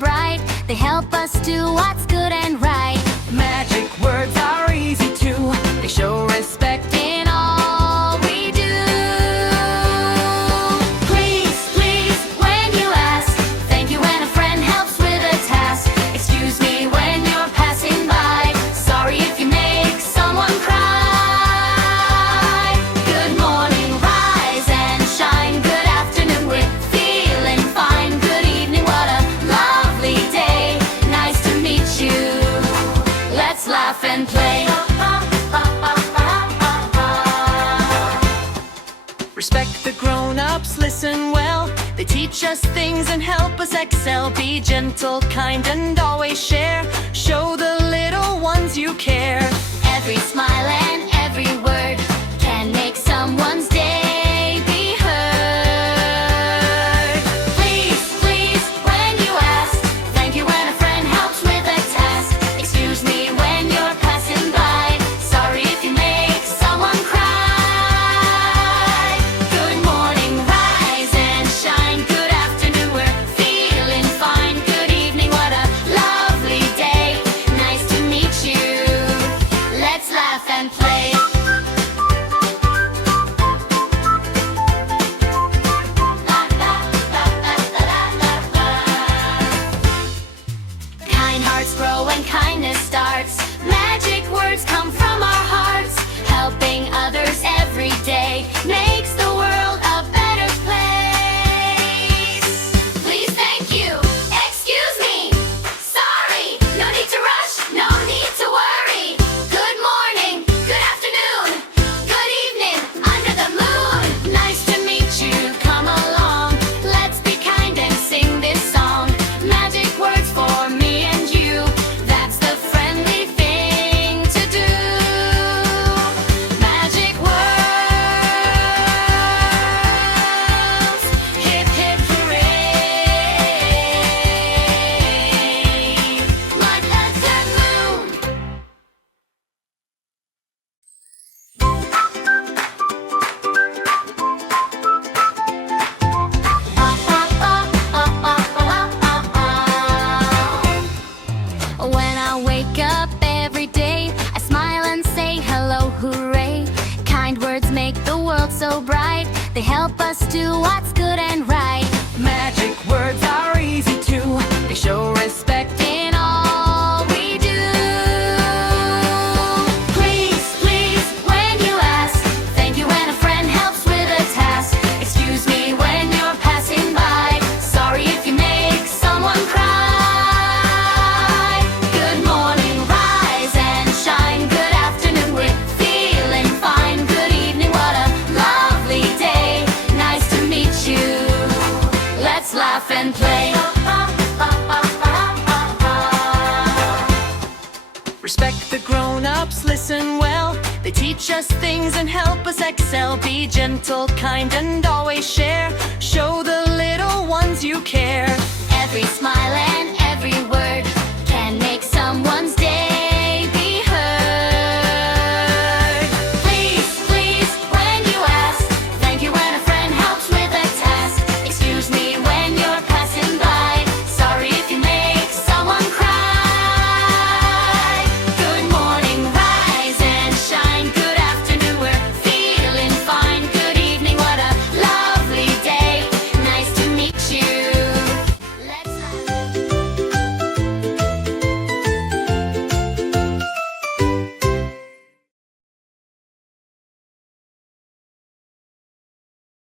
bright. They help us do what's good and right. Magic words are easy too. They show respect In all we do. Please, please, when you ask. Thank you when a friend helps with a task. Excuse me when you're passing by. Sorry if you make someone cry. Good morning, rise and shine. Good afternoon, we're feeling fine. Good evening, what a lovely day. Nice to meet you. Let's laugh and play. Respect the grown-ups, listen well. They teach us things and help us excel. Be gentle, kind, and always share. Show the little ones you care. Every smile and every word can make someone's day be heard. Please, please, when you ask. Thank you when a friend helps with a task. Excuse me when you're passing by. Sorry if you make someone cry. Good morning, rise and shine. Good afternoon, we're feeling fine. Good evening, what a lovely day. Nice to meet you. Let's laugh and play. La, la, la, la, la, la, la. Kind hearts grow when kindness starts. Magic words come from our hearts. Helping others every day makes the world a better place. Please, thank you. Excuse me. Sorry. No need to rush. No need to worry. Good morning. Good afternoon. Good evening. Under the moon. Nice to meet you. Come along. Let's be kind and sing this song. Magic words for me and you. That's the friendly thing to do. Magic words. Hip, hip, hooray. Like a good moon. When I wake up every day, I smile and say hello, hooray. Kind words make the world so bright. They help us do what's good and right. Magic words are easy too. They show respect In all we do. Please, please, when you ask. Thank you when a friend helps with a task. Excuse me when you're passing by. Sorry if you make someone cry. Good morning, rise and shine. Good afternoon, we're feeling fine. Good evening, what a lovely day. Nice to meet you. Let's laugh and play. Respect the grown-ups, listen well. They teach us things and help us excel. Be gentle, kind, and always share. Show the little ones you care. Every smile and